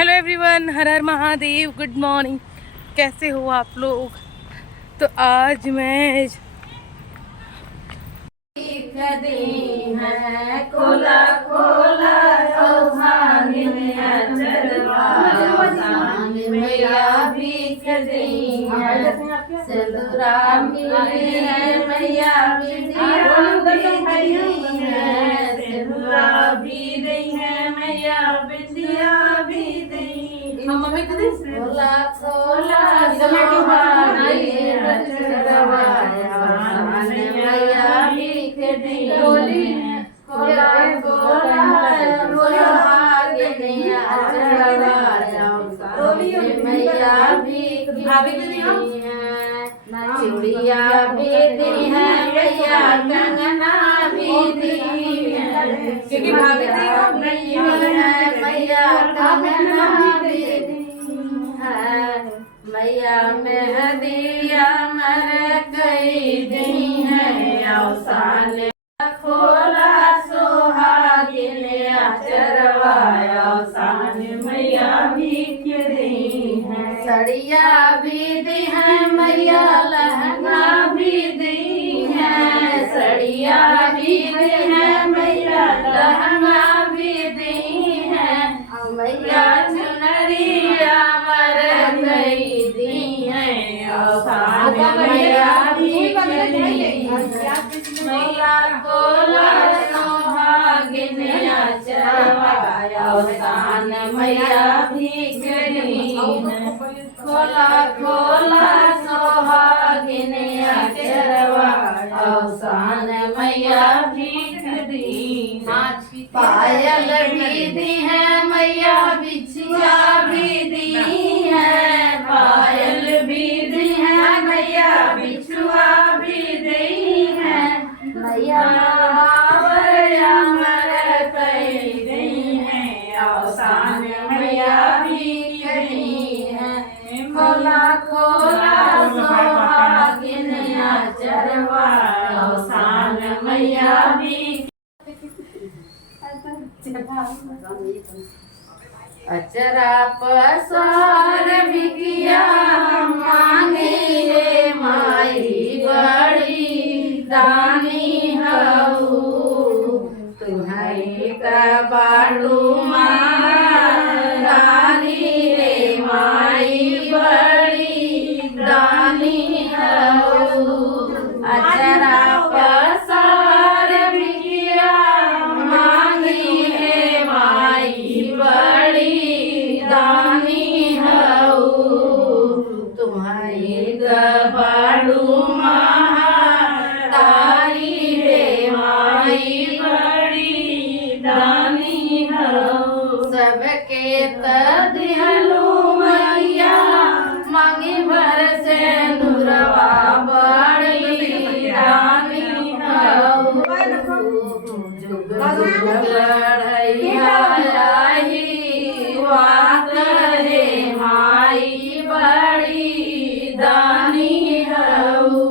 Hello everyone, हर हर Mahadev. Good morning. कैसे हो आप लोग? तो आज मैं खोला खोला मैया भीख दी है सिंदूरा मिली है मैया सिंदूरा भी दी है मैया बिंदिया भी दी मम्मी खोला खोला मैया भीख दी खोला खोला मैया भीख दी है चूड़िया भी दी है मैया कंगना भी दी है क्योंकि भाभी दी है मैया कंगना भी दी है मैया मेहदिया मर गई दी है अवसान खोला सोहागिन चरवाया अवसान मैया भीख दी है सड़िया भी दी है मैया लहंगा भी दी है सड़िया भी दी है मैया लहंगा भी दी है मैया चुनरिया मर गई दी है अवसान मैया भीख दी मैया कोला सोहागिन चरवाया अवसान मैया भीख दी खोला खोला सोहागिन चरवाया अवसान मैया भीख दी पायल भी दी है मैया बिछुआ भी दी है पायल भी दी है मैया बिछुआ भी दी है मैया मर कई दी है अवसान मैया भीख दी है खोला खोला सोहागिन चरवाया अवसान मैया भीख अचरा पसार बिकिया मांगे रे माई बड़ी दानी हऊ तुम्हारी बालू दानी रे माई बड़ी दानी हऊ अचरा पसार बिकिया मांगी है माई बड़ी दानी हऊ तुम्हारी बालू तारी रे माई बड़ी दानी हऊ सबके तदिहलू मैया मांगी भर से नुरवा बड़ी दानी हऊ जुग जुग लड़ैया वात रे माई बड़ी दानी हऊ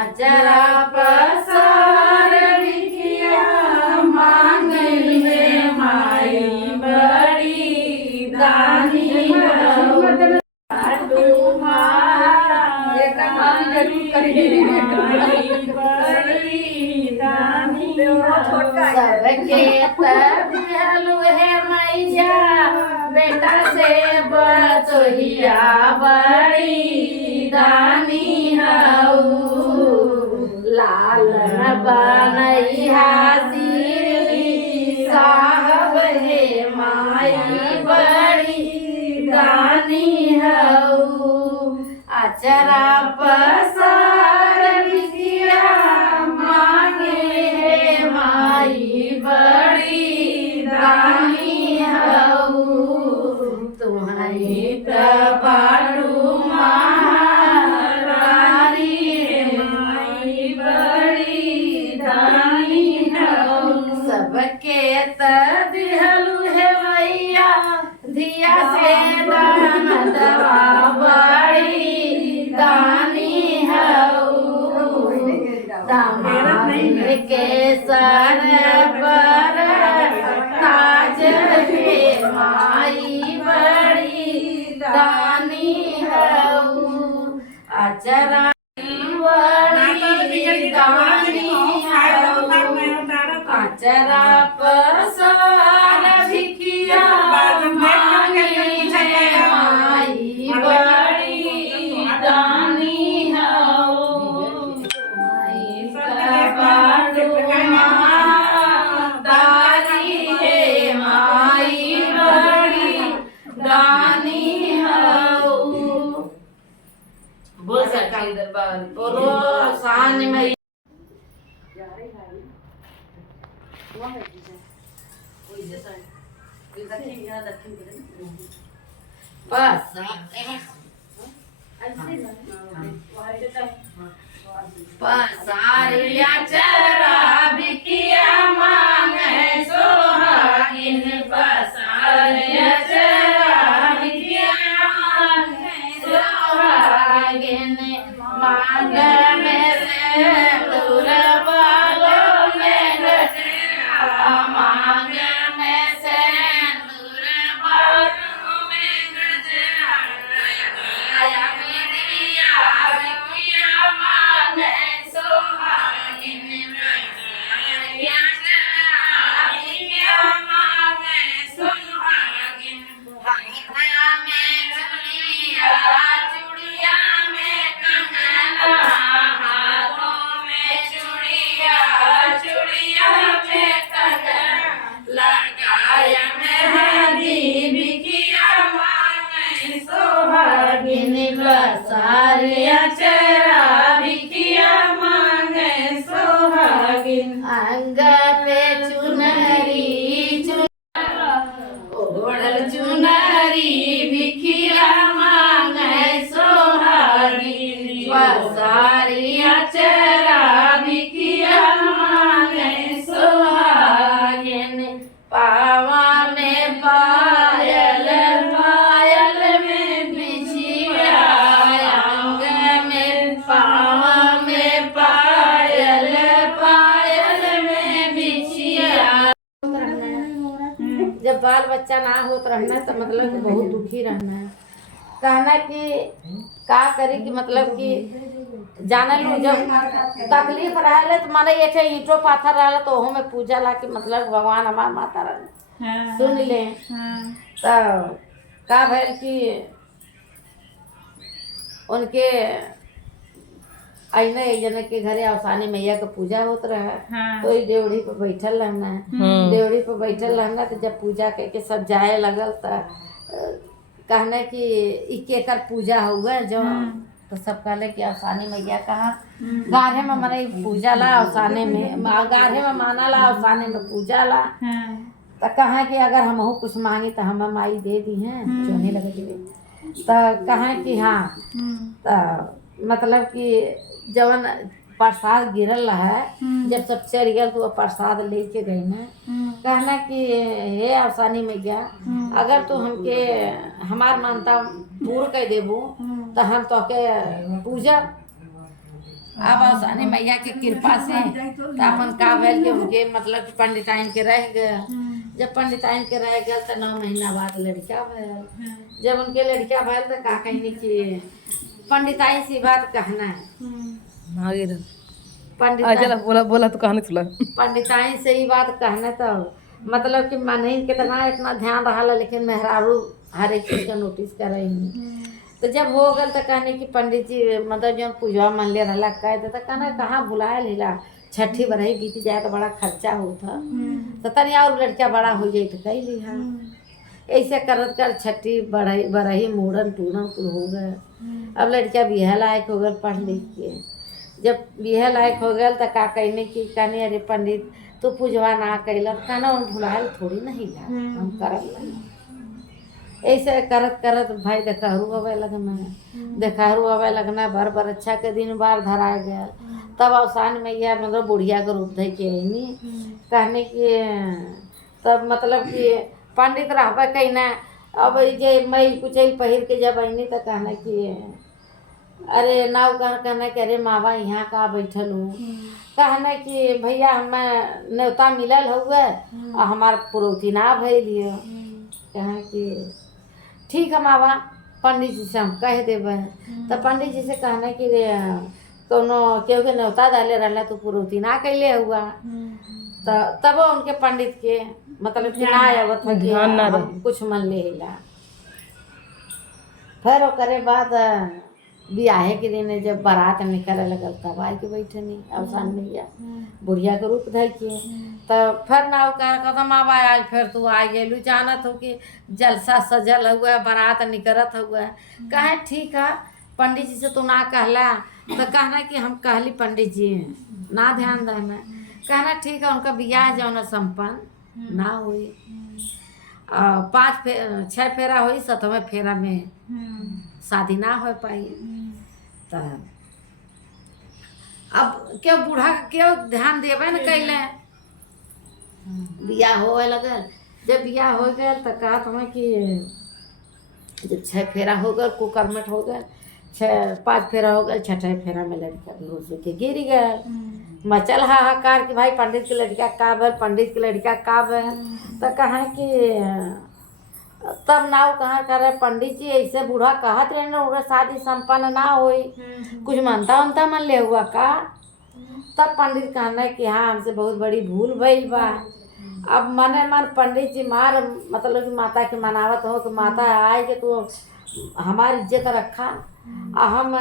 अचरा पसार बिकिया मांगई है माई बड़ी दानी हऊ सबके तबियलु है मैया बेटा से बचोहिया बड़ी दानी हऊ लाल बनैया साहब है माई बड़ी दानी हऊ अचरा पसार बिकिया मांगे है माई बड़ी दानी हऊ तुम्हारी बालू महारानी माई बड़ी दानी हऊ सबके तदिहलु है मैया धिया से दान दवा बड़ी दानी हऊ दामाद के सर पर ताज है माई अचरा बड़ी दानी हऊ अचरा पसार भिखिया मांगे है माई बड़ी दानी हऊ माई का बाडू दानी है माई बड़ी दानी हऊ। बोल सरकारी दरबार बोलो सान में पसारिया चरा बिकिया मांगे सोहागिन पसारिया चरा बिकिया मांगे सोहागिन मांग में से दूर बालों में गजरा मांग में से दूर बालों में गजरा आया मेरिया बिकिया मांगे सोहागिन पसारिया चरा बिकिया मांगे सोहागिन हाथों में चूड़िया चूड़िया में कंगना हाथों में चूड़िया चूड़िया में कंगना लगाया मेहंदी बिकिया मांगे सोहागिन पसारिया चरा बिकिया मांगे सोहागिन अंग पे चुनरी ओढ़ल चुनरी बिखिया मांगे सोहागिन पसारिया चरा बिखिया मांगे सोहागिन पावा में पायल पायल में बिछिया अंग में पावा में पायल पायल में बिछिया। जब बाल बच्चा ना होत रहना तो मतलब कि बहुत दुखी रहना है। कहना कि का करे कि मतलब कि जाने लो जब तकलीफ रहले तो माने ये ईंटो पाथर रहले तो ओहो में पूजा ला कि मतलब भगवान हमार माता रानी सुन ले। तो का भइल कि उनके अइने जने के घरे अवसानी मैया के पूजा होत रहे। तो ई देवड़ी पे बैठल रहना है। देवड़ी पे बैठल रहना तो जब पूजा करके सब जाए लगल तो कहने कि ई केकर पूजा हुआ जो तो सब कहले कि अवसानी मैया कहाँ गाढ़े में मने पूजा ला अवसाने में गाढ़े में माना ला अवसाने में पूजा ला। तो कहा कि अगर हमहू कुछ मांगी तो हम माई दे दी हैं चोने लगे। तो कहा कि हाँ तो मतलब कि जवन प्रसाद गिरल है जब सब चढ़ गया तो वो प्रसाद लेके गई ना। कहना कि हे अवसानी मैया अगर तू हमके हमार मानता पूर्ण कर देबू तो हम तो के पूजा। अब अवसानी मैया की कृपा से तो अपन का भैल के उनके मतलब पंडिताइन के रह गए। जब पंडिताइन के रह गए तो 9 महीना बाद लड़का भैल। जब उनके लड़का भैल तो का कहनी कि पंडिताइन सी बात कहना है पंडिताइन बोला बोला तो कहानी सुना। पंडिताइन से ही बात कहना तो मतलब कि मन ही कितना इतना ध्यान रहा लेकिन मेहरारू हर एक चीज का नोटिस कर रही। तो जब हो गल तो कहने कि पंडित जी मतलब जो पूजा मन ले रहा कह दे तो कहना कहाँ बुलाए लीला छठी बरही बीत जाए तो बड़ा खर्चा होता तो तनिया और लड़का बड़ा हो जाए तो कह ली। हाँ ऐसे करत कर छठी बरही मूड़न टूड़न कुल हो गए। अब लड़का बिहा लायक हो गल पढ़ लिख के। जब बिहा लायक हो गल तो का कहने की कहने अरे पंडित तू पूजवा ना कैल कहना उन भुलायल थोड़ी नहीं ला हम करल नहीं। ऐसे करत करत भाई देखारू अवे लगना देखारू अवे लगना भर भर अच्छा के दिन बार धरा गया। तब अवसान मैया मतलब बुढ़िया के रूप धै के अनी कहने की तब मतलब कि पंडित रहबे कहना। अब जे मैल कुचैल पहिर के जब अनी तो कहना कि अरे नाव कहना कि अरे मावा यहाँ का बैठल हूँ। कहना कि भैया हमें न्योता मिलल हुए और हमार पुरौती ना भैल। कहा कि ठीक है मावा पंडित जी से हम कह देवे। तो पंडित जी से कहना कि कोनो केहू के न्योता डाले रहला तो पुरोती ना कैले हुआ। तो तब उनके पंडित के मतलब कि ना आवत है कि ध्यान ना हम कुछ मन ले ला। फिर ओकरे बाद बियाहे के दिन जब बारात निकले लगल तब आई के बैठनी अवसान मैया बुढ़िया के रूप धर के। तो फिर ना कदम आवा आज फिर तू आ गेलू जानत हो कि जलसा सजल हुआ बारात निकलत हुआ। कहे ठीक है पंडित जी से तू ना कहला। तो कहना कि हम कहली पंडित जी ना ध्यान देना। कहना ठीक है उनका बियाह जौन संपन्न ना हुई। 6 फेरा हुई 7वें फेरा में शादी ना हो पाई। तो अब क्यों बूढ़ा क्यों ध्यान देवे न कैले बियाह होवे लगल। जब बियाह हो गया तो कहा तुम्हें कि जब 6 फेरा हो गए कुकर्मठ हो गए 5 फेरा हो गए 6ठे फेरा में लड़का बेहोश होके गिर गया। मचल हाहाकार कि भाई पंडित के लड़का का भर पंडित के लड़का का भर। तो कहा कि तब नाव कहाँ करे पंडित जी ऐसे बूढ़ा कहत रहे ना उनका शादी संपन्न ना हुई कुछ मनता उनता मन ले हुआ का। तब पंडित कहना कि हाँ हमसे बहुत बड़ी भूल भइल बा। अब मने मन पंडित जी मार मतलब कि माता के मनावत हो कि माता आए कि तू हमारी इज्जत रखा। हम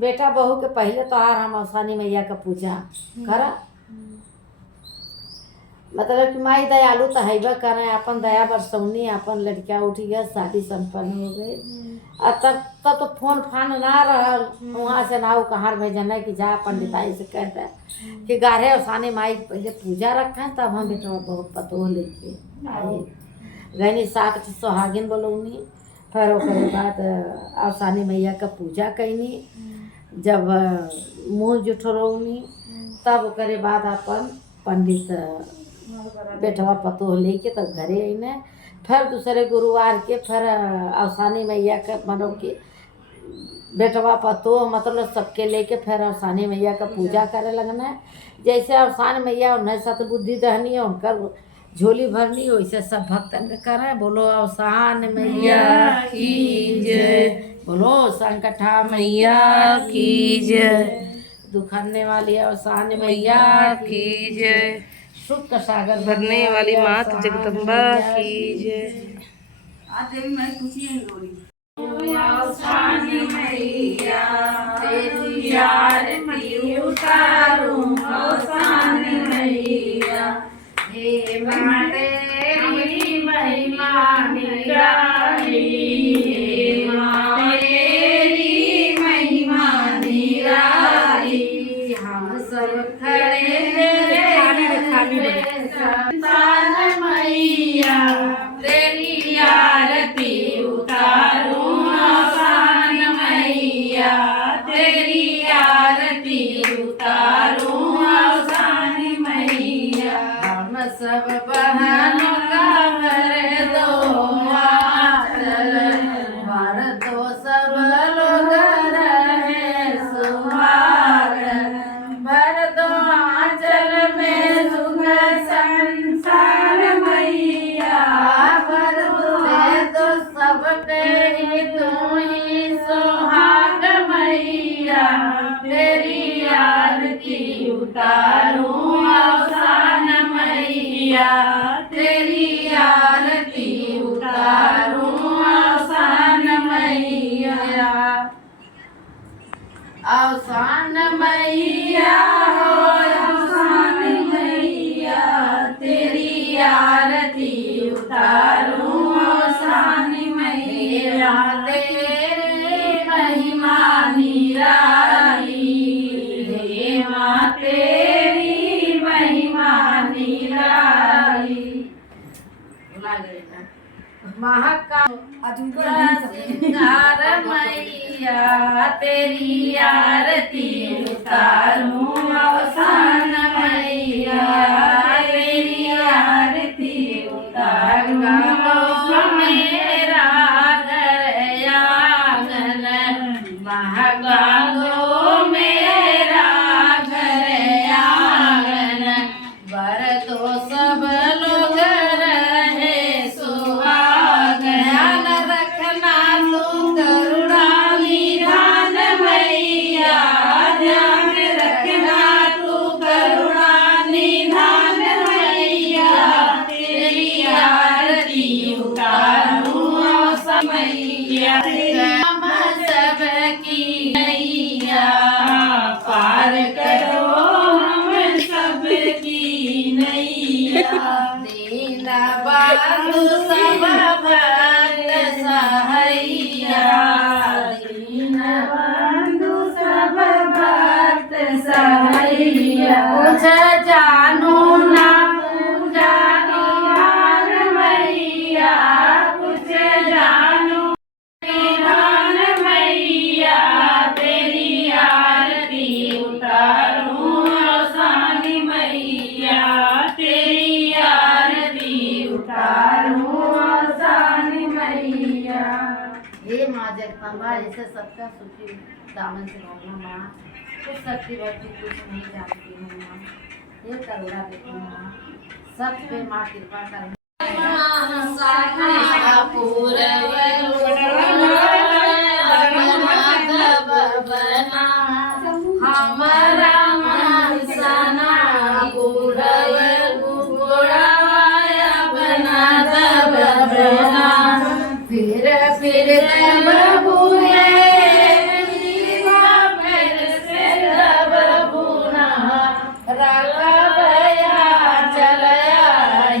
बेटा बहू के पहले तो हम अवसानी मैया का पूजा करा। मतलब कि माई दयालु तो हैबा करें अपन दया बरसौनी अपन लड़का उठ गया शादी संपन्न हो गई। और तब तो फोन फान ना रहल वहाँ से ना कहाँ भेजना कि जा पंडिताई से कहता कि गाढ़े अवसानी माई पहले पूजा रखा तब हम बेटा बहुत पतो लेके आए गनी साक सोहागिन बोलौनी। फिर ओकरे बाद अवसानी मैया का पूजा कैनी। जब मुँह जुठरौनी तब ओकरे बाद अपन पंडित बेटवा पतोह लेके तब घरे अने। फिर दूसरे गुरुवार के फिर अवसानी मैया का मनो कि बेटवा पतोह मतलब सबके लेके फिर अवसानी मैया का पूजा करे लगना। जैसे अवसान मैया उन्हें सतबुद्धि दहनी उनकर झोली भरनी वैसे सब भक्तन के करें। बोलो अवसान मैया की जय बोलो संकटा मैया की जय दुखने वाली अवसान मैया की जय सुख का सागर भरने वाली मात जगदम्बा की जय। अवसानी मैया तेरी आरती उतारूं अवसानी मैया हे मां तेरी महिमा निराली हे मां तेरी महिमा निराली। हम सब खड़े संतान मैया तेरी आरती उतारूं अवसान मैया तेरी आरती उतारूं अवसान मैया। हम सब बहनों का भर दो आंचल भर दो सब लोग रहे सुहागन भर दो आंचल में सुख संसार मैया भर दो सब पे ही तू ही सुहाग मैया तेरी आरती उतारूं अवसान मैया तेरी आरती उतारूं अवसान मैया। अवसान मैया हो अवसान मैया तेरी आरती उतारूं अवसान मैया तेरी महिमा निराली हे मां तेरी महिमा निराली। महाका सिंगार मैया तेरी आरती उतारूं अवसान मैया तेरी आरती उतारूं मेरा घर आंगन महका दो मेरा घर आंगन बर दो सब लोग रहे सुहागन रखना तू कर मैया हम सबकी नैया पार करो हम सबकी नैया दीन बंधु सब भक्त सहैया दीन बंधु सब भक्त सहैया कुछ जानू ना पूजा निहार मैया कुछ जानू निहार मैया तेरी आरती उतारूं रोसानी मैया तेरी आरती उतारूं रोसानी मैया। हे माँ जगदम्बा ऐसे सबका सुखी दामन से भरना माँ कुछ शक्ति भक्ति कुछ नहीं जानती हूँ माँ ये करुणा देखी माँ सब पे माँ कृपा करना हमारा मनसना पूरवल गुड़ाया बना दब बना फिर तब बुए फिर से तब बुना रखबया चलया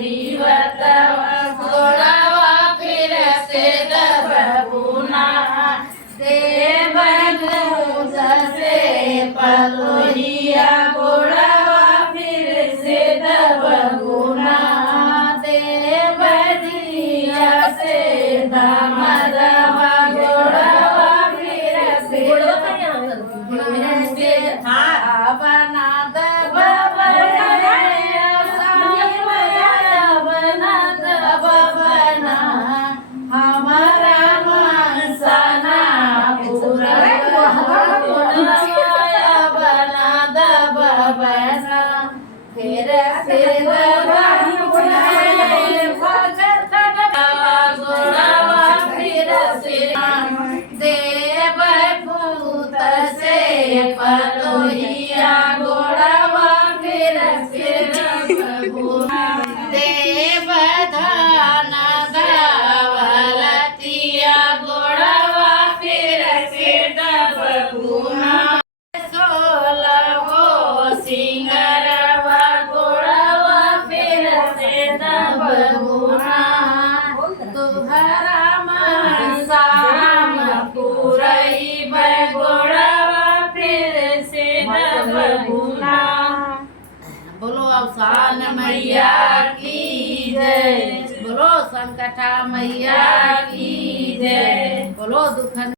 ही बतवा गोड़ावा फिर से तब बुना देव दूध से पलोहिया गोड़ावा फिर से तब बुना देव दिया से दामदवा गोड़ावा फिर से बना दब बना दब बना हमारा मनसना पूरा बना दब बना फिर गोड़ावा फिर से देव भूत से पलोहिया गोड़ावा फिर से देव धान दावलतिया गोड़ावा फिर से दब गुना सोलहो सिंगरवा गोड़ावा फिर से दब गुना तुहरा मनसाम पूरई गोड़ावा फिर से दब गुना। बोलो अवसान मैया की जय बोलो संकटा मैया की जय बोलो दुख